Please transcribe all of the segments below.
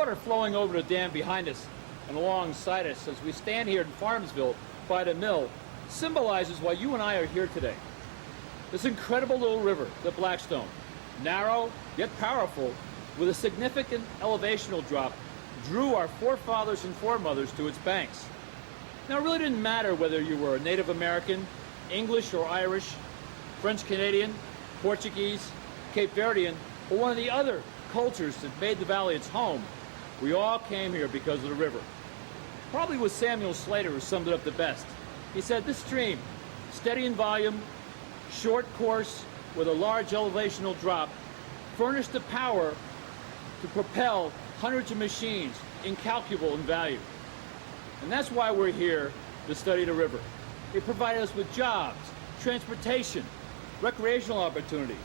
water flowing over the dam behind us and alongside us as we stand here in Farmsville by the mill symbolizes why you and I are here today. This incredible little river, the Blackstone, narrow yet powerful, with a significant elevational drop, drew our forefathers and foremothers to its banks. Now, it really didn't matter whether you were a Native American, English or Irish, French Canadian, Portuguese, Cape Verdean, or one of the other cultures that made the valley its home. We all came here because of the river. Probably was Samuel Slater who summed it up the best. He said, this stream, steady in volume, short course with a large elevational drop, furnished the power to propel hundreds of machines, incalculable in value. And that's why we're here to study the river. It provided us with jobs, transportation, recreational opportunities.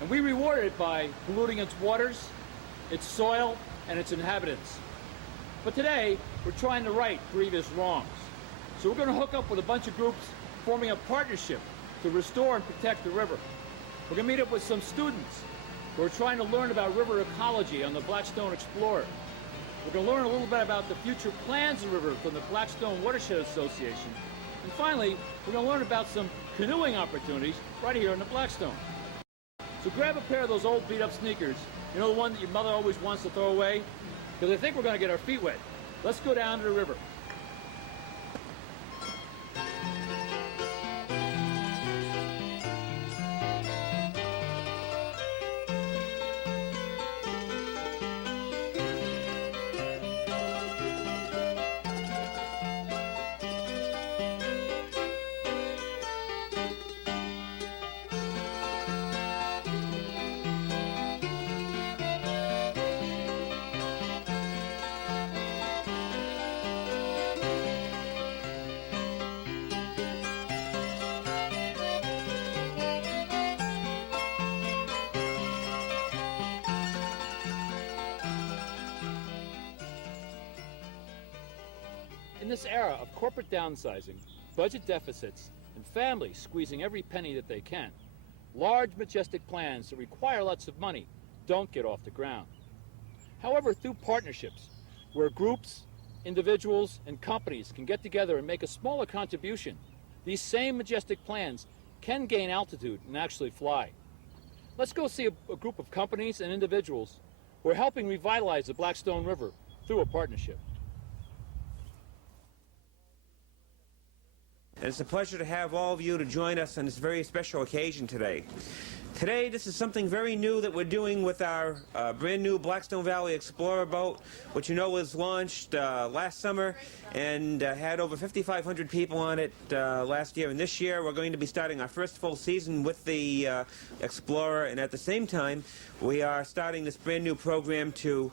And we rewarded it by polluting its waters, its soil, and its inhabitants. But today, we're trying to right previous wrongs. So we're going to hook up with a bunch of groups forming a partnership to restore and protect the river. We're going to meet up with some students who are trying to learn about river ecology on the Blackstone Explorer. We're going to learn a little bit about the future plans of the river from the Blackstone Watershed Association. And finally, we're going to learn about some canoeing opportunities right here on the Blackstone. So grab a pair of those old beat-up sneakers, you know, the one that your mother always wants to throw away, because I think we're going to get our feet wet. Let's go down to the river. In this era of corporate downsizing, budget deficits, and families squeezing every penny that they can, large, majestic plans that require lots of money don't get off the ground. However, through partnerships, where groups, individuals, and companies can get together and make a smaller contribution, these same majestic plans can gain altitude and actually fly. Let's go see a group of companies and individuals who are helping revitalize the Blackstone River through a partnership. It's a pleasure to have all of you to join us on this very special occasion today. Today, this is something very new that we're doing with our brand new Blackstone Valley Explorer boat, which you know was launched last summer and had over 5,500 people on it last year. And this year, we're going to be starting our first full season with the Explorer. And at the same time, we are starting this brand new program to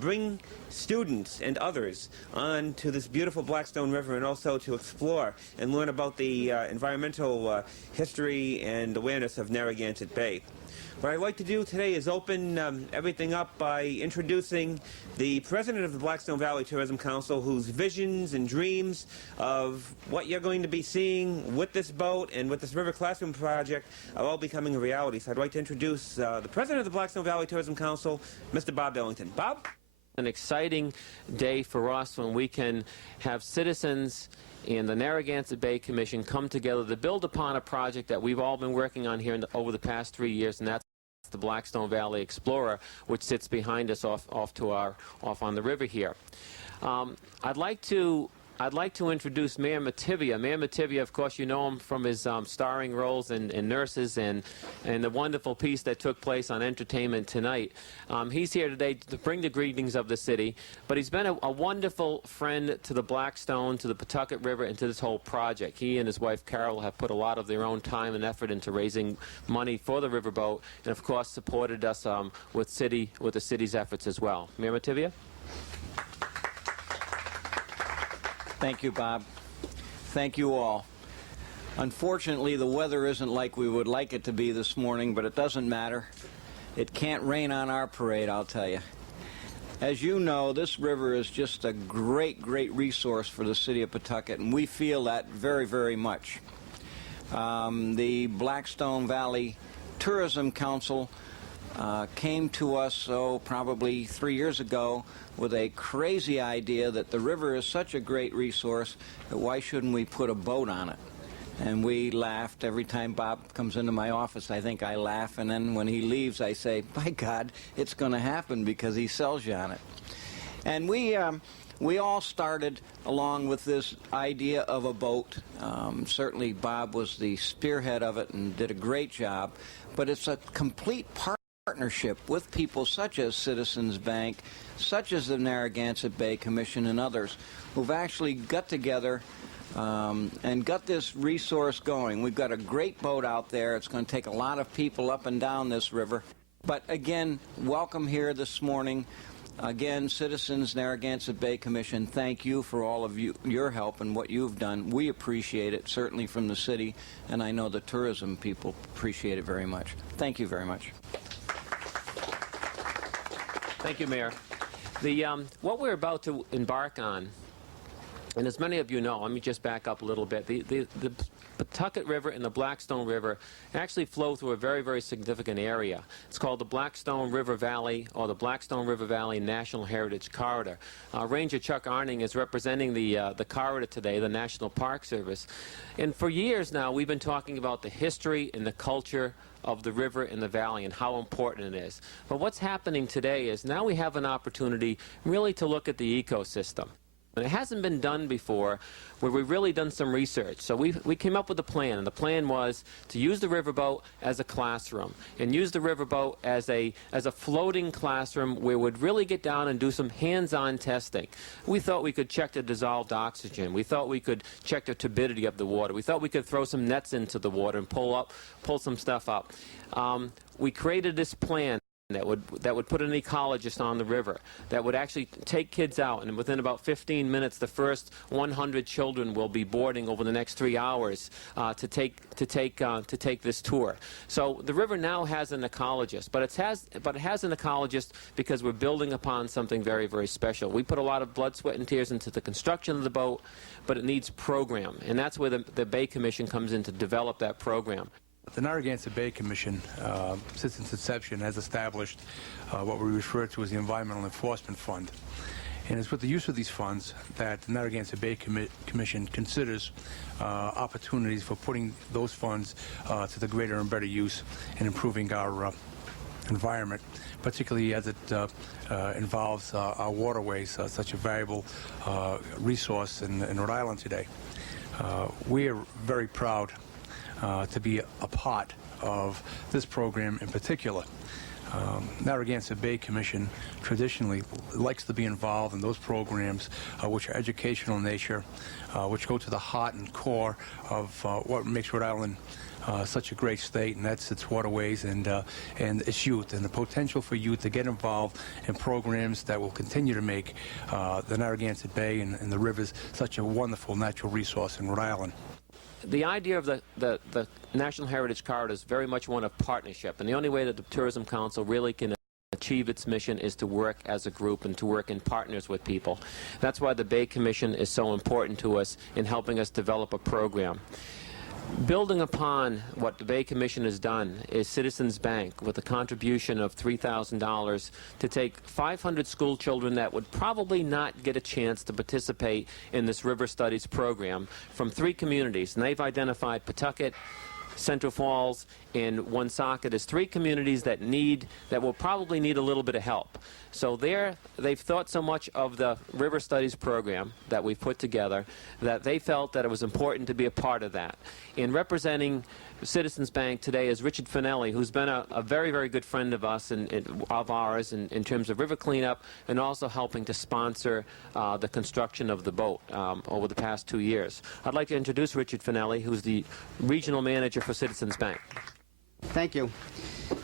bring students and others on to this beautiful Blackstone River and also to explore and learn about the environmental history and awareness of Narragansett Bay. What I'd like to do today is open everything up by introducing the president of the Blackstone Valley Tourism Council, whose visions and dreams of what you're going to be seeing with this boat and with this Riverclassroom project are all becoming a reality. So I'd like to introduce the president of the Blackstone Valley Tourism Council, Mr. Bob Ellington. Bob? An exciting day for us when we can have citizens and the Narragansett Bay Commission come together to build upon a project that we've all been working on here over the past 3 years, and that's the Blackstone Valley Explorer, which sits behind us off on the river here. I'd like to introduce Mayor Mativia. Mayor Mativia, of course, you know him from his starring roles in Nurses and the wonderful piece that took place on Entertainment Tonight. He's here today to bring the greetings of the city, but he's been a wonderful friend to the Blackstone, to the Pawtucket River, and to this whole project. He and his wife, Carol, have put a lot of their own time and effort into raising money for the riverboat, and, of course, supported us with the city's efforts as well. Mayor Mativia? Thank you, Bob. Thank you all. Unfortunately, the weather isn't like we would like it to be this morning, but it doesn't matter. It can't rain on our parade, I'll tell you. As you know, this river is just a great, great resource for the city of Pawtucket, and we feel that very, very much. The Blackstone Valley Tourism Council came to us, probably 3 years ago, with a crazy idea that the river is such a great resource that why shouldn't we put a boat on it? And we laughed. Every time Bob comes into my office, I think I laugh, and then when he leaves, I say, by God, it's going to happen, because he sells you on it. And we all started along with this idea of a boat. Certainly Bob was the spearhead of it and did a great job, but it's a complete partnership with people such as Citizens Bank, such as the Narragansett Bay Commission and others who've actually got together and got this resource going. We've got a great boat out there. It's going to take a lot of people up and down this river. But again, welcome here this morning. Again, Citizens, Narragansett Bay Commission, thank you for all of your help and what you've done. We appreciate it, certainly from the city, and I know the tourism people appreciate it very much. Thank you very much. Thank you, Mayor. What we're about to embark on, and as many of you know, let me just back up a little bit. The Pawtucket River and the Blackstone River actually flow through a very, very significant area. It's called the Blackstone River Valley, or the Blackstone River Valley National Heritage Corridor. Ranger Chuck Arning is representing the corridor today, the National Park Service. And for years now, we've been talking about the history and the culture of the river and the valley and how important it is. But what's happening today is now we have an opportunity really to look at the ecosystem. And it hasn't been done before, where we've really done some research. So we came up with a plan, and the plan was to use the riverboat as a classroom and use the riverboat as a floating classroom where we'd really get down and do some hands-on testing. We thought we could check the dissolved oxygen. We thought we could check the turbidity of the water. We thought we could throw some nets into the water and pull some stuff up. We created this plan that would put an ecologist on the river, that would actually take kids out, and within about 15 minutes the first 100 children will be boarding over the next 3 hours to take this tour. So the river now has an ecologist, but it has an ecologist because we're building upon something very, very special. We put a lot of blood, sweat, and tears into the construction of the boat, but it needs program, and that's where the Bay Commission comes in to develop that program. The Narragansett Bay Commission, since its inception, has established what we refer to as the Environmental Enforcement Fund. And it's with the use of these funds that the Narragansett Bay Commission considers opportunities for putting those funds to the greater and better use in improving our environment, particularly as it involves our waterways, such a valuable resource in Rhode Island today. We are very proud to be a part of this program in particular. Narragansett Bay Commission traditionally likes to be involved in those programs which are educational in nature, which go to the heart and core of what makes Rhode Island such a great state, and that's its waterways and its youth, and the potential for youth to get involved in programs that will continue to make the Narragansett Bay and the rivers such a wonderful natural resource in Rhode Island. The idea of the National Heritage Corridor is very much one of partnership, and the only way that the Tourism Council really can achieve its mission is to work as a group and to work in partners with people. That's why the Bay Commission is so important to us in helping us develop a program. Building upon what the Bay Commission has done is Citizens Bank with a contribution of $3,000 to take 500 school children that would probably not get a chance to participate in this River Studies program from 3 communities. And they've identified Pawtucket, Central Falls, and Woonsocket as 3 communities that will probably need a little bit of help. So they've thought so much of the River Studies program that we've put together that they felt that it was important to be a part of that. In representing Citizens Bank today is Richard Finelli, who's been a very, very good friend of us of ours in terms of river cleanup and also helping to sponsor the construction of the boat over the past 2 years. I'd like to introduce Richard Finelli, who's the regional manager for Citizens Bank. Thank you.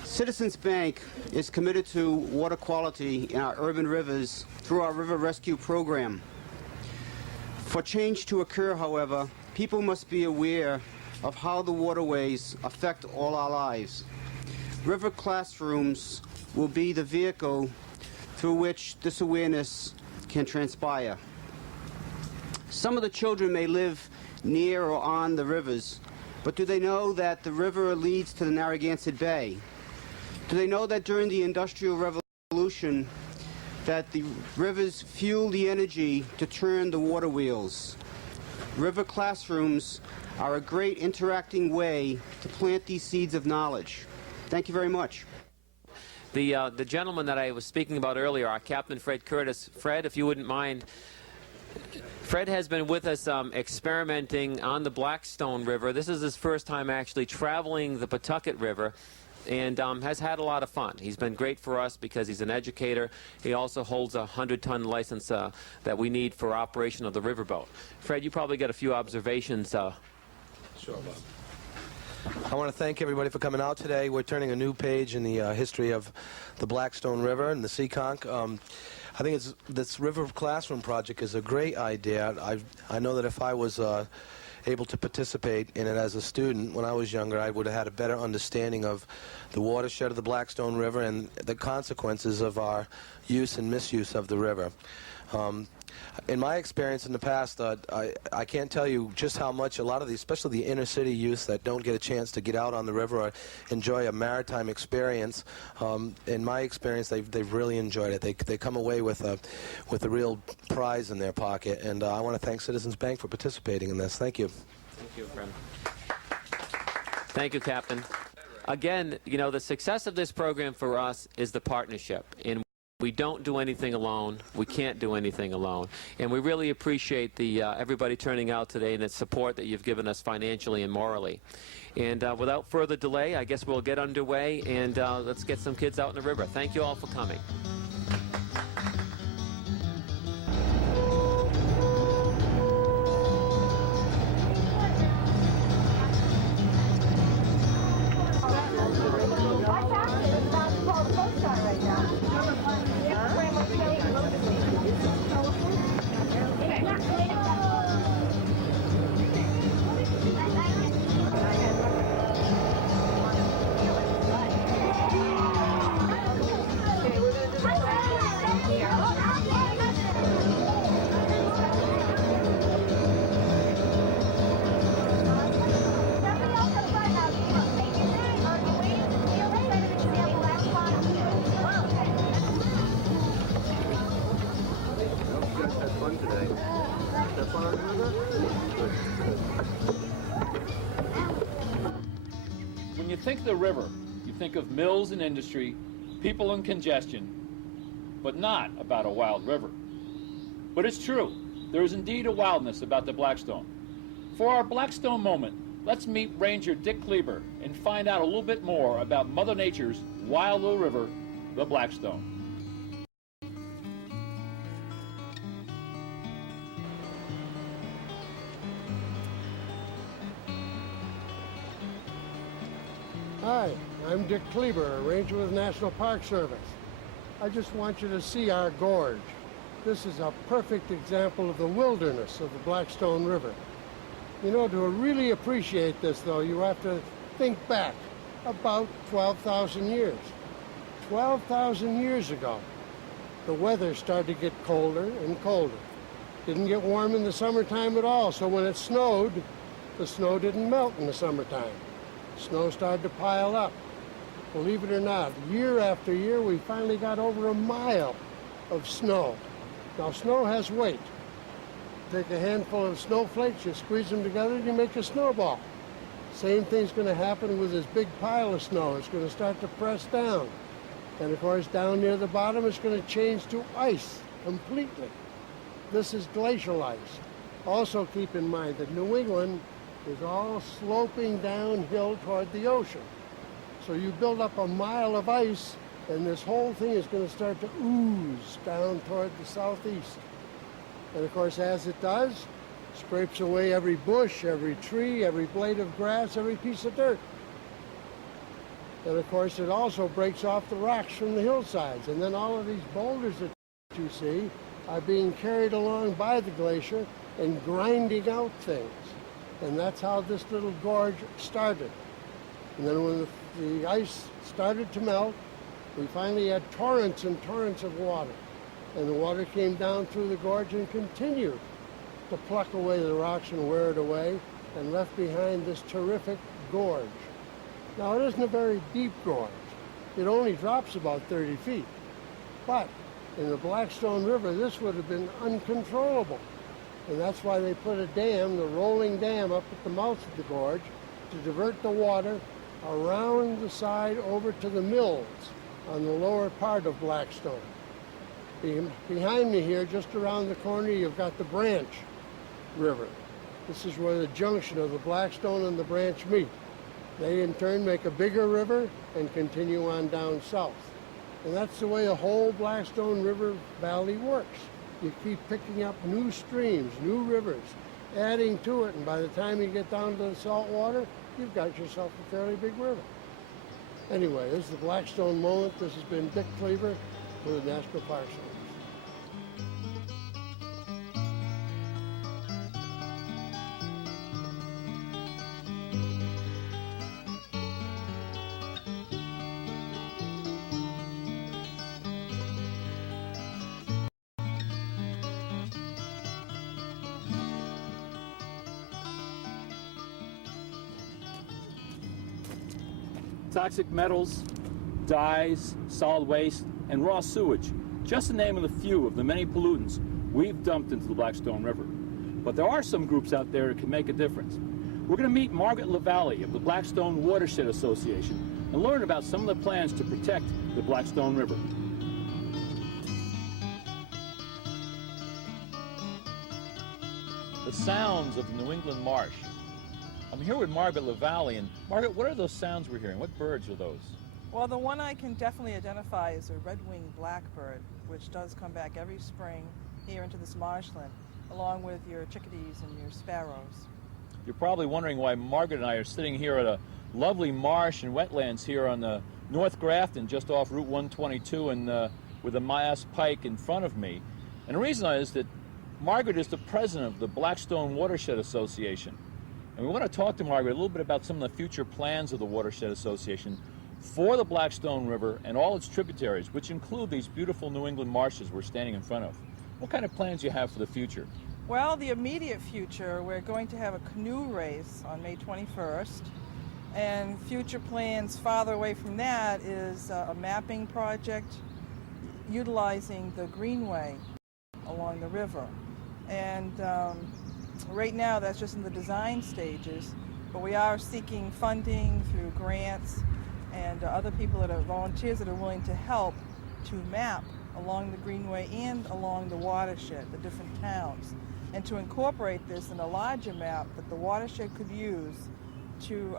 Citizens Bank is committed to water quality in our urban rivers through our river rescue program. For change to occur, however, people must be aware of how the waterways affect all our lives. River classrooms will be the vehicle through which this awareness can transpire. Some of the children may live near or on the rivers, but do they know that the river leads to the Narragansett Bay? Do they know that during the Industrial Revolution that the rivers fueled the energy to turn the water wheels? River classrooms are a great interacting way to plant these seeds of knowledge. Thank you very much. The gentleman that I was speaking about earlier, our Captain Fred Curtis. Fred, if you wouldn't mind, Fred has been with us experimenting on the Blackstone River. This is his first time actually traveling the Pawtucket River, and has had a lot of fun. He's been great for us because he's an educator. He also holds a 100-ton license that we need for operation of the riverboat. Fred, you probably got a few observations. Sure, Bob. I want to thank everybody for coming out today. We're turning a new page in the history of the Blackstone River and the Seekonk. I think this River Classroom project is a great idea. I know that if I was able to participate in it as a student when I was younger, I would have had a better understanding of the watershed of the Blackstone River and the consequences of our use and misuse of the river. In my experience in the past, I can't tell you just how much a lot of these, especially the inner city youth that don't get a chance to get out on the river or enjoy a maritime experience, in my experience, they've really enjoyed it. They come away with a real prize in their pocket, and I want to thank Citizens Bank for participating in this. Thank you. Thank you, friend. Thank you, Captain. Again, you know, the success of this program for us is the partnership. And we don't do anything alone. We can't do anything alone. And we really appreciate everybody turning out today and the support that you've given us financially and morally. And without further delay, I guess we'll get underway and let's get some kids out in the river. Thank you all for coming. When you think of the river, you think of mills and industry, people and congestion, but not about a wild river. But it's true, there is indeed a wildness about the Blackstone. For our Blackstone moment, let's meet Ranger Dick Kleber and find out a little bit more about Mother Nature's wild little river, the Blackstone. Hi, I'm Dick Kleber, a ranger with the National Park Service. I just want you to see our gorge. This is a perfect example of the wilderness of the Blackstone River. You know, to really appreciate this, though, you have to think back about 12,000 years. 12,000 years ago, the weather started to get colder and colder. Didn't get warm in the summertime at all, so when it snowed, the snow didn't melt in the summertime. Snow started to pile up. Believe it or not, year after year, we finally got over a mile of snow. Now, snow has weight. Take a handful of snowflakes, you squeeze them together, and you make a snowball. Same thing's going to happen with this big pile of snow. It's going to start to press down. And, of course, down near the bottom, it's going to change to ice completely. This is glacial ice. Also keep in mind that New England is all sloping downhill toward the ocean. So you build up a mile of ice, and this whole thing is going to start to ooze down toward the southeast. And of course, as it does, scrapes away every bush, every tree, every blade of grass, every piece of dirt. And of course, it also breaks off the rocks from the hillsides. And then all of these boulders that you see are being carried along by the glacier and grinding out things. And that's how this little gorge started. And then when the ice started to melt, we finally had torrents and torrents of water. And the water came down through the gorge and continued to pluck away the rocks and wear it away, and left behind this terrific gorge. Now, it isn't a very deep gorge. it only drops about 30 feet. But in the Blackstone River, this would have been uncontrollable. And that's why they put a dam, the rolling dam, up at the mouth of the gorge to divert the water around the side over to the mills on the lower part of Blackstone. Behind me here, just around the corner, you've got the Branch River. This is where the junction of the Blackstone and the Branch meet. They in turn make a bigger river and continue on down south. And that's the way the whole Blackstone River Valley works. You keep picking up new streams, new rivers, adding to it, and by the time you get down to the salt water, you've got yourself a fairly big river. Anyway, this is the Blackstone Moment. This has been Dick Kleber for the National Park Service. Toxic metals, dyes, solid waste, and raw sewage, just to name a few of the many pollutants we've dumped into the Blackstone River. But there are some groups out there that can make a difference. We're going to meet Margaret LaValle of the Blackstone Watershed Association and learn about some of the plans to protect the Blackstone River. The sounds of the New England marsh. I'm here with Margaret LaValle, and Margaret, what are those sounds we're hearing? What birds are those? Well, the one I can definitely identify is a red-winged blackbird, which does come back every spring here into this marshland, along with your chickadees and your sparrows. You're probably wondering why Margaret and I are sitting here at a lovely marsh and wetlands here on the North Grafton, just off Route 122, and with the Maas Pike in front of me. And the reason is that Margaret is the president of the Blackstone Watershed Association. And we want to talk to Margaret a little bit about some of the future plans of the Watershed Association for the Blackstone River and all its tributaries, which include these beautiful New England marshes we're standing in front of. What kind of plans do you have for the future? Well, the immediate future, we're going to have a canoe race on May 21st. And future plans farther away from that is a mapping project utilizing the greenway along the river. And right now that's just in the design stages, but we are seeking funding through grants and other people that are volunteers that are willing to help to map along the greenway and along the watershed, the different towns, and to incorporate this in a larger map that the watershed could use to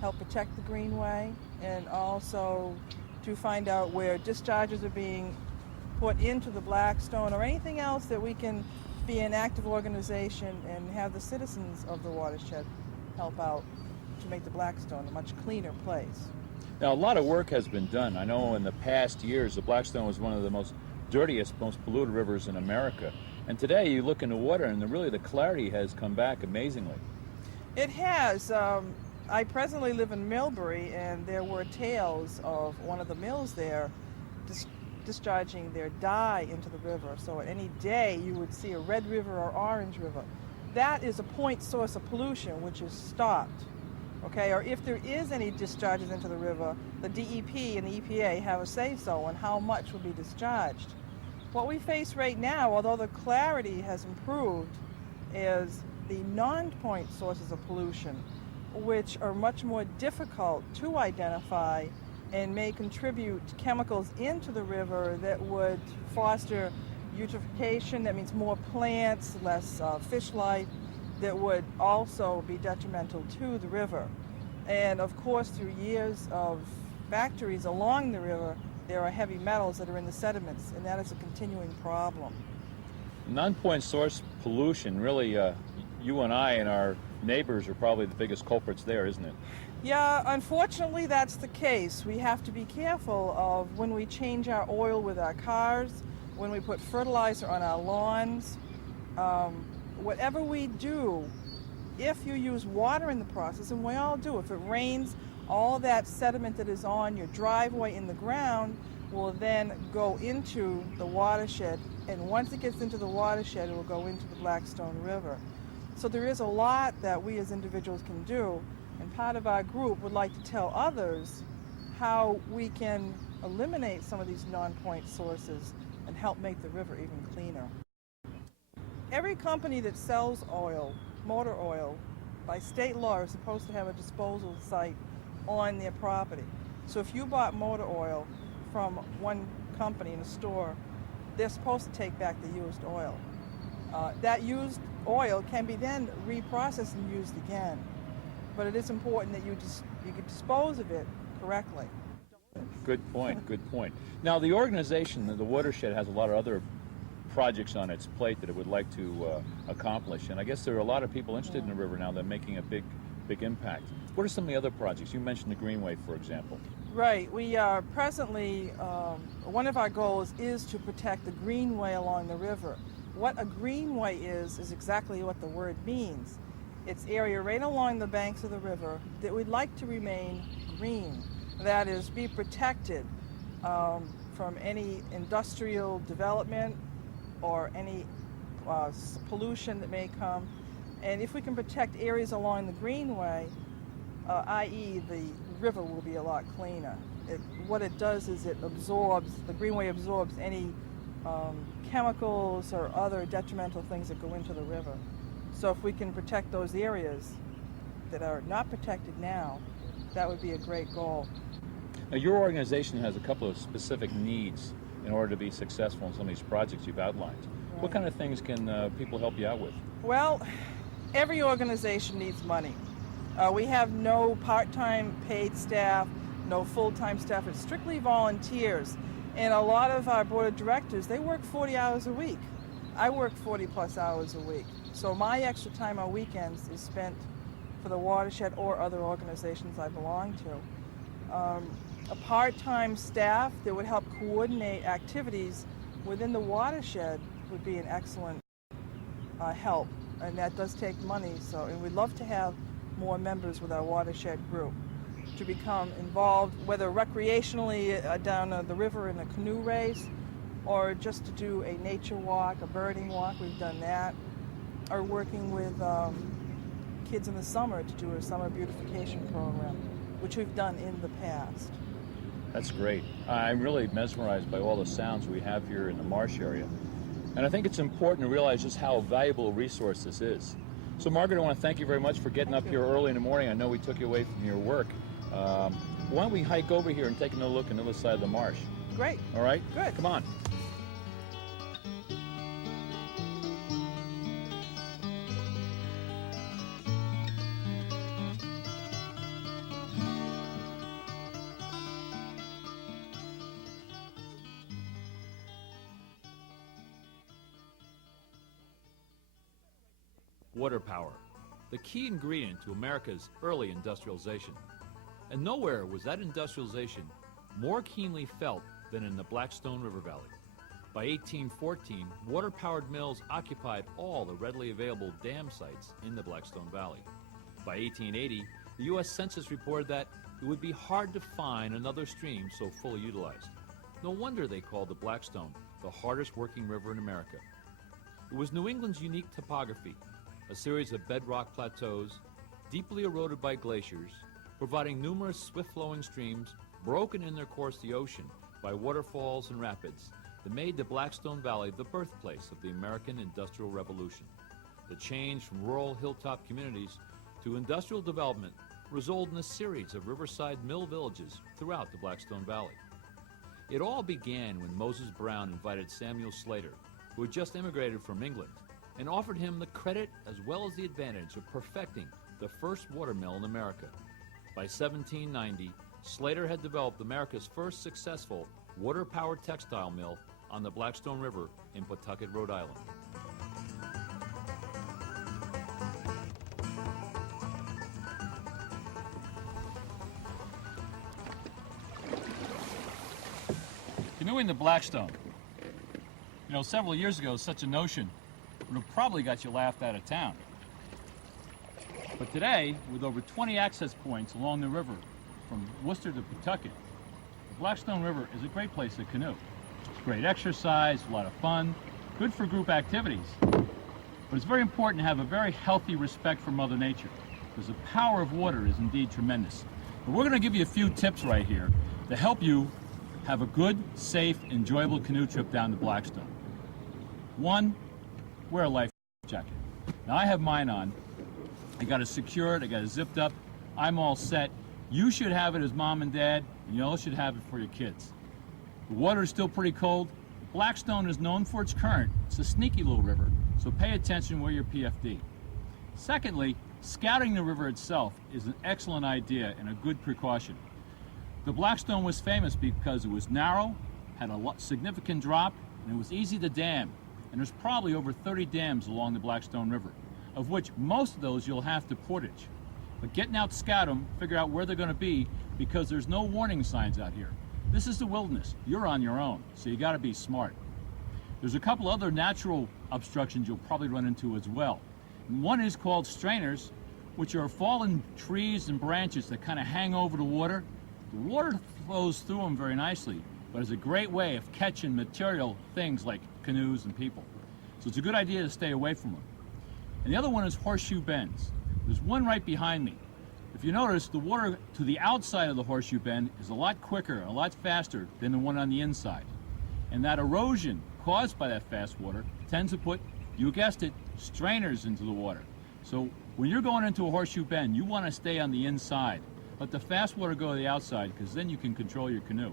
help protect the greenway, and also to find out where discharges are being put into the Blackstone or anything else that we can be an active organization and have the citizens of the watershed help out to make the Blackstone a much cleaner place. Now, a lot of work has been done. I know in the past years, the Blackstone was one of the most dirtiest, most polluted rivers in America. And today you look in the water and really the clarity has come back amazingly. It has. I presently live in Millbury, and there were tales of one of the mills there discharging their dye into the river. So at any day you would see a red river or orange river. That is a point source of pollution which is stopped. Okay, or if there is any discharges into the river, the DEP and the EPA have a say-so on how much will be discharged. What we face right now, although the clarity has improved, is the non-point sources of pollution, which are much more difficult to identify and may contribute chemicals into the river that would foster eutrophication. That means more plants, less fish life, that would also be detrimental to the river. And of course, through years of factories along the river, there are heavy metals that are in the sediments, and that is a continuing problem. Non-point source pollution, really, you and I and our neighbors are probably the biggest culprits there, isn't it? Yeah, unfortunately that's the case. We have to be careful of when we change our oil with our cars, when we put fertilizer on our lawns. Whatever we do, if you use water in the process, and we all do, if it rains, all that sediment that is on your driveway in the ground will then go into the watershed, and once it gets into the watershed, it will go into the Blackstone River. So there is a lot that we as individuals can do, and part of our group would like to tell others how we can eliminate some of these non-point sources and help make the river even cleaner. Every company that sells oil, motor oil, by state law is supposed to have a disposal site on their property. So if you bought motor oil from one company in a store, they're supposed to take back the used oil. That used oil can be then reprocessed and used again. But it is important that you can dispose of it correctly. Good point, good point. Now, the organization, the Watershed, has a lot of other projects on its plate that it would like to accomplish, and I guess there are a lot of people interested in the river now that are making a big impact. What are some of the other projects? You mentioned the Greenway, for example. Right. We are presently, one of our goals is to protect the greenway along the river. What a greenway is exactly what the word means. It's area right along the banks of the river that we'd like to remain green. That is, be protected from any industrial development or any pollution that may come. And if we can protect areas along the greenway, i.e. the river will be a lot cleaner. What it does is the greenway absorbs any chemicals or other detrimental things that go into the river. So if we can protect those areas that are not protected now, that would be a great goal. Now, your organization has a couple of specific needs in order to be successful in some of these projects you've outlined. Right. What kind of things can people help you out with? Well, every organization needs money. We have no part-time paid staff, no full-time staff. It's strictly volunteers. And a lot of our board of directors, they work 40 hours a week. I work 40 plus hours a week. So my extra time on weekends is spent for the Watershed or other organizations I belong to. A part-time staff that would help coordinate activities within the Watershed would be an excellent help. And that does take money, and we'd love to have more members with our Watershed group to become involved, whether recreationally down the river in a canoe race, or just to do a nature walk, a birding walk. We've done that. Or working with kids in the summer to do a summer beautification program, which we've done in the past. That's great. I'm really mesmerized by all the sounds we have here in the marsh area. And I think it's important to realize just how valuable a resource this is. So, Margaret, I want to thank you very much for getting up here early in the morning. I know we took you away from your work. Why don't we hike over here and take another look on the other side of the marsh? Great. All right? Good. Come on. Water power, the key ingredient to America's early industrialization. And nowhere was that industrialization more keenly felt than in the Blackstone River Valley. By 1814, water-powered mills occupied all the readily available dam sites in the Blackstone Valley. By 1880, the U.S. Census reported that it would be hard to find another stream so fully utilized. No wonder they called the Blackstone the hardest working river in America. It was New England's unique topography, a series of bedrock plateaus, deeply eroded by glaciers, providing numerous swift-flowing streams broken in their course the ocean by waterfalls and rapids, that made the Blackstone Valley the birthplace of the American Industrial Revolution. The change from rural hilltop communities to industrial development resulted in a series of riverside mill villages throughout the Blackstone Valley. It all began when Moses Brown invited Samuel Slater, who had just immigrated from England, and offered him the credit as well as the advantage of perfecting the first watermill in America. By 1790, Slater had developed America's first successful water-powered textile mill on the Blackstone River in Pawtucket, Rhode Island. Canoeing the Blackstone. You know, several years ago, such a notion would have probably got you laughed out of town. But today, with over 20 access points along the river from Worcester to Pawtucket, the Blackstone River is a great place to canoe. It's great exercise, a lot of fun, good for group activities. But it's very important to have a very healthy respect for Mother Nature, because the power of water is indeed tremendous. But we're going to give you a few tips right here to help you have a good, safe, enjoyable canoe trip down to Blackstone. 1, wear a life jacket. Now, I have mine on. I got it secured, I got it zipped up. I'm all set. You should have it as mom and dad, and you all should have it for your kids. The water is still pretty cold. Blackstone is known for its current. It's a sneaky little river, so pay attention where your PFD. Secondly, scouting the river itself is an excellent idea and a good precaution. The Blackstone was famous because it was narrow, had a significant drop, and it was easy to dam. And there's probably over 30 dams along the Blackstone River, of which most of those you'll have to portage. But getting out to scout them, figure out where they're going to be, because there's no warning signs out here. This is the wilderness. You're on your own, so you got to be smart. There's a couple other natural obstructions you'll probably run into as well. And one is called strainers, which are fallen trees and branches that kind of hang over the water. The water flows through them very nicely, but it's a great way of catching material things like canoes and people. So it's a good idea to stay away from them. And the other one is horseshoe bends. There's one right behind me. If you notice, the water to the outside of the horseshoe bend is a lot quicker, a lot faster than the one on the inside. And that erosion caused by that fast water tends to put, you guessed it, strainers into the water. So when you're going into a horseshoe bend, you want to stay on the inside. Let the fast water go to the outside, because then you can control your canoe.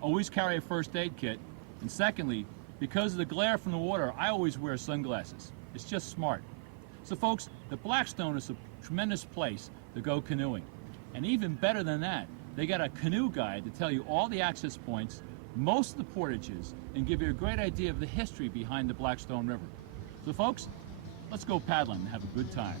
Always carry a first aid kit. And secondly, because of the glare from the water, I always wear sunglasses. It's just smart. So folks, the Blackstone is a tremendous place to go canoeing. And even better than that, they got a canoe guide to tell you all the access points, most of the portages, and give you a great idea of the history behind the Blackstone River. So folks, let's go paddling and have a good time.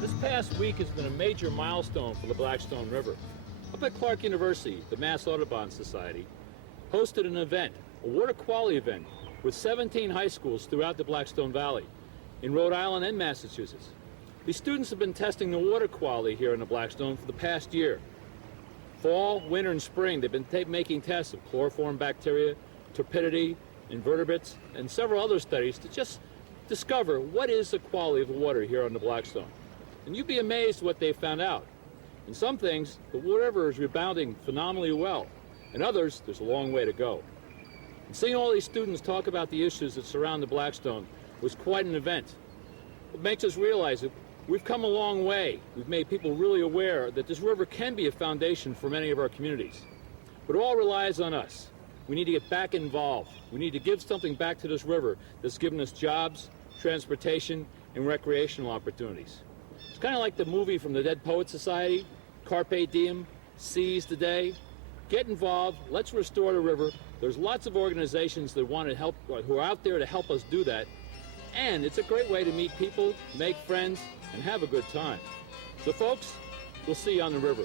This past week has been a major milestone for the Blackstone River. Up at Clark University, the Mass Audubon Society hosted an event, a water quality event, with 17 high schools throughout the Blackstone Valley, in Rhode Island and Massachusetts. These students have been testing the water quality here in the Blackstone for the past year. Fall, winter, and spring, they've been making tests of chloroform bacteria, turbidity, invertebrates, and several other studies to just discover what is the quality of the water here on the Blackstone. And you'd be amazed what they found out. In some things, the river is rebounding phenomenally well. In others, there's a long way to go. And seeing all these students talk about the issues that surround the Blackstone was quite an event. It makes us realize that we've come a long way. We've made people really aware that this river can be a foundation for many of our communities. But it all relies on us. We need to get back involved. We need to give something back to this river that's given us jobs, transportation, and recreational opportunities. It's kind of like the movie from the Dead Poets Society, Carpe Diem, seize the day. Get involved, let's restore the river. There's lots of organizations that want to help, who are out there to help us do that. And it's a great way to meet people, make friends, and have a good time. So folks, we'll see you on the river.